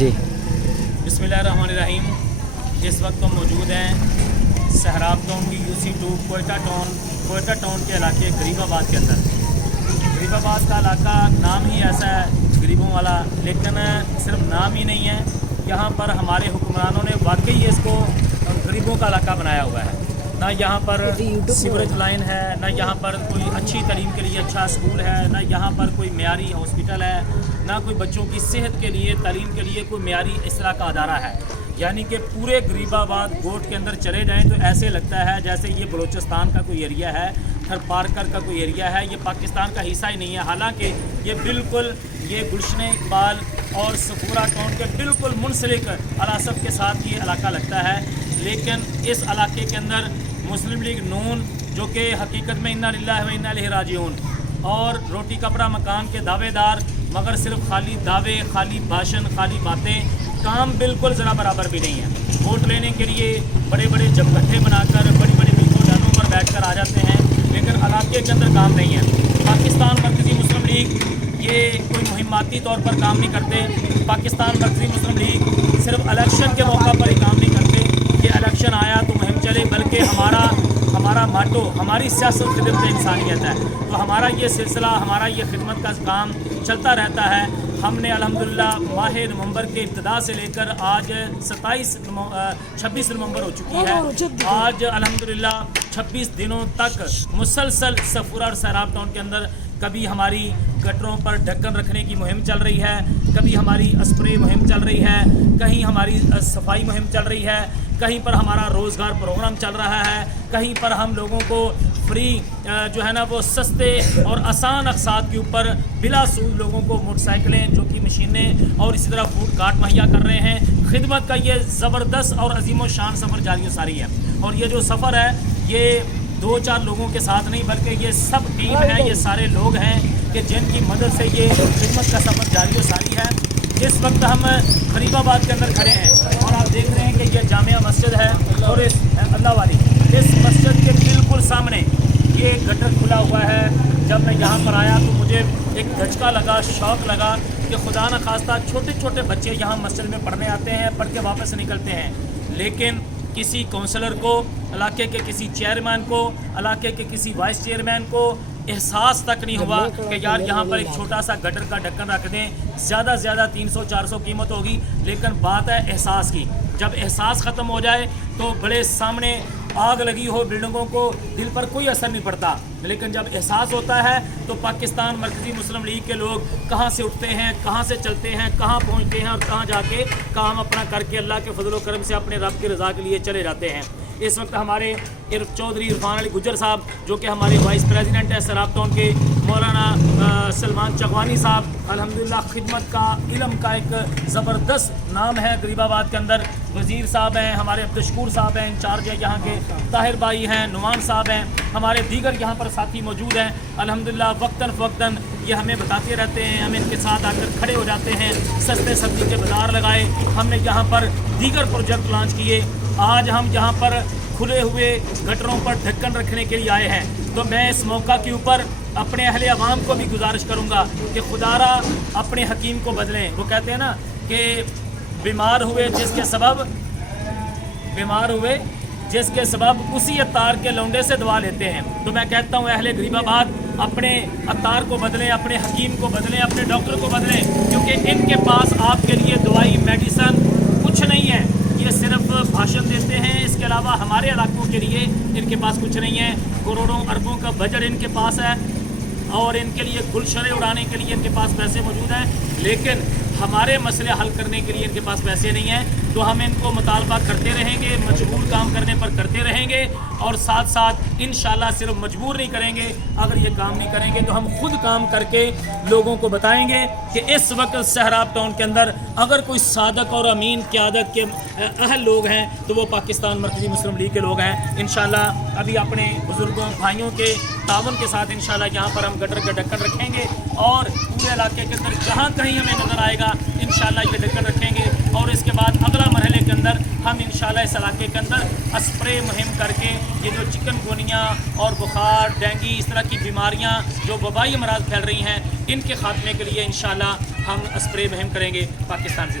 جی बिस्मिल्लाहिर्रहमानिर्रहीम। इस वक्त हम मौजूद हैं सहराब टाउन की UC2 कोयटा टाउन के इलाके गरीबाबाद के अंदर। गरीबाबाद का इलाका नाम ही ऐसा है गरीबों वाला, लेकिन सिर्फ नाम ही नहीं है, यहाँ पर हमारे हुक्मरानों ने वाकई इसको गरीबों का इलाका बनाया हुआ है। ना यहाँ पर सीवरेज लाइन है, ना यहाँ पर कोई अच्छी तालीम के लिए अच्छा स्कूल है, ना यहाँ पर कोई मेयारी हॉस्पिटल है, ना कोई बच्चों की सेहत के लिए तालीम के लिए कोई मेयारी इस तरह का अदारा है। यानी कि पूरे गरीबाबाद गोट के अंदर चले जाएं तो ऐसे लगता है जैसे ये बलूचिस्तान का कोई एरिया है, थरपारकर का कोई एरिया है, ये पाकिस्तान का हिस्सा ही नहीं है। हालांकि ये बिल्कुल ये गुलशन इकबाल और सफूरा टाउन के बिल्कुल मुंसलिक अलासफ के साथ ये इलाका लगता है। लेकिन इस इलाके के अंदर मुस्लिम लीग नून, जो कि हकीकत में इन्ना लिल्लाहि व इन्ना इलैहि राजिऊन, और रोटी कपड़ा मकान के दावेदार, मगर सिर्फ खाली दावे, खाली भाषण, खाली बातें, काम बिल्कुल ज़रा बराबर भी नहीं है। वोट लेने के लिए बड़े बड़े जमघटे बनाकर बड़ी बड़ी मीटिंगों पर बैठकर आ जाते हैं, लेकिन इलाके के अंदर काम नहीं है। पाकिस्तान मरकज़ी मुस्लिम लीग ये कोई मुहिमाती तौर पर काम नहीं करते। पाकिस्तान मरकज़ी मुस्लिम लीग सिर्फ इलेक्शन के मौका पर ही काम नहीं करते कि इलेक्शन आया तो मुहिम चले, बल्कि हमारा माटो, हमारी सियासत खिदमत इंसानियत है। तो हमारा ये सिलसिला, हमारा ये खिदमत का काम चलता रहता है। हमने अल्हम्दुलिल्लाह माह नवंबर के इब्तिदा से लेकर आज 26 नवंबर हो चुकी है। आज अल्हम्दुलिल्लाह 26 दिनों तक मुसलसल सफूरा और सहराब टाउन के अंदर कभी हमारी गटरों पर ढक्कन रखने की मुहिम चल रही है, कभी हमारी स्प्रे मुहिम चल रही है, कहीं हमारी सफाई मुहिम चल रही है, कहीं पर हमारा रोज़गार प्रोग्राम चल रहा है, कहीं पर हम लोगों को फ्री जो है ना वो सस्ते और आसान अक़सात के ऊपर बिला सूद लोगों को मोटरसाइकिलें, जो कि मशीनें और इसी तरह फूड कार्ट मुहैया कर रहे हैं। खिदमत का ये ज़बरदस्त और अजीम व शान सफ़र जारी व सारी है। और ये जो सफ़र है ये 2-4 लोगों के साथ नहीं, बल्कि ये सब टीम है, ये सारे लोग हैं कि जिनकी मदद से ये खिदमत का सफ़र जारी व सारी है। इस वक्त हम गरीबाबाद के अंदर खड़े हैं और आप देख रहे हैं कि ये जामिया मस्जिद है, और इस अल्लाह वाली इस मस्जिद के बिल्कुल सामने ये गटर खुला हुआ है। जब मैं यहाँ पर आया तो मुझे एक धचका लगा, शौक़ लगा कि खुदा न खास्ता छोटे छोटे बच्चे यहाँ मस्जिद में पढ़ने आते हैं, पढ़ के वापस निकलते हैं, लेकिन किसी काउंसलर को, इलाके के किसी चेयरमैन को, इलाके के किसी वाइस चेयरमैन को एहसास तक नहीं हुआ कि यार यहाँ पर एक छोटा सा गटर का ढक्कन रख दें, ज़्यादा से ज़्यादा 300-400 कीमत होगी, लेकिन बात है एहसास की। जब एहसास ख़त्म हो जाए तो बड़े सामने आग लगी हो बिल्डिंगों को, दिल पर कोई असर नहीं पड़ता, लेकिन जब एहसास होता है तो पाकिस्तान मरकज़ी मुस्लिम लीग के लोग कहाँ से उठते हैं, कहाँ से चलते हैं, कहाँ पहुँचते हैं और कहाँ जाके काम अपना करके अल्लाह के फजल व करम से अपने रब की रज़ा के लिए चले जाते हैं। इस वक्त हमारे चौधरी इरफान अली गुज्जर साहब, जो कि हमारे वाइस प्रेसिडेंट है सहराब टाउन के, मौलाना सलमान चकवानी साहब, अल्हम्दुलिल्लाह खिदमत का, इल्म का एक ज़बरदस्त नाम है गरीबाबाद के अंदर। वज़ीर साहब हैं, हमारे अब्दुशकूर साहब हैं, इंचार्ज है यहाँ के, ताहिर भाई हैं, नुमान साहब हैं, हमारे दीगर यहाँ पर साथी मौजूद हैं। अल्हम्दुलिल्लाह वक्तन फ़वक्तन ये हमें बताते रहते हैं, हम इनके साथ आकर खड़े हो जाते हैं। सस्ते सब्ज़ी के बाज़ार लगाए, हमने यहाँ पर दीगर प्रोजेक्ट लॉन्च किए। आज हम यहाँ पर खुले हुए गटरों पर ढक्कन रखने के लिए आए हैं। तो मैं इस मौका के ऊपर अपने अहले अवाम को भी गुजारिश करूँगा कि खुदारा अपने हकीम को बदलें। वो कहते हैं ना कि बीमार हुए जिसके सबब उसी अतार के लौंडे से दवा लेते हैं। तो मैं कहता हूँ अहले गरीबाबाद अपने अतार को बदलें, अपने हकीम को बदलें, अपने डॉक्टर को बदलें, क्योंकि इनके पास आपके लिए दवाई, मेडिसन कुछ नहीं है। ये सिर्फ भाषण देते हैं, इसके अलावा हमारे इलाकों के लिए इनके पास कुछ नहीं है। करोड़ों अरबों का बजट इनके पास है और इनके लिए गुलशरे उड़ाने के लिए इनके पास पैसे मौजूद हैं, लेकिन हमारे मसले हल करने के लिए इनके पास पैसे नहीं हैं। तो हम इनको मुतालबा करते रहेंगे, मजबूर काम करने पर करते रहेंगे, और साथ साथ इंशाल्लाह सिर्फ मजबूर नहीं करेंगे, अगर ये काम नहीं करेंगे तो हम खुद काम करके लोगों को बताएंगे कि इस वक्त सहराब टाउन के अंदर अगर कोई सादक और अमीन क़यादत के अहल लोग हैं तो वो पाकिस्तान मरकज़ी मुस्लिम लीग के लोग हैं। इंशाल्लाह अभी अपने बुज़ुर्गों, भाइयों के तावन के साथ इंशाल्लाह यहाँ पर हम गटर का ढक्कन रखेंगे, और पूरे इलाके के अंदर जहाँ कहीं हमें नज़र आएगा इंशाल्लाह ये ढक्कन रखेंगे। और इसके बाद अगला मरहले के अंदर हम इंशाल्लाह इस इलाके के अंदर स्प्रे मुहिम करके ये जो चिकनगुनिया और बुखार, डेंगू, इस तरह की बीमारियां जो वबाई अमराज फैल रही हैं, इनके खात्मे के लिए इंशाल्लाह हम स्प्रे मुहिम करेंगे पाकिस्तान से।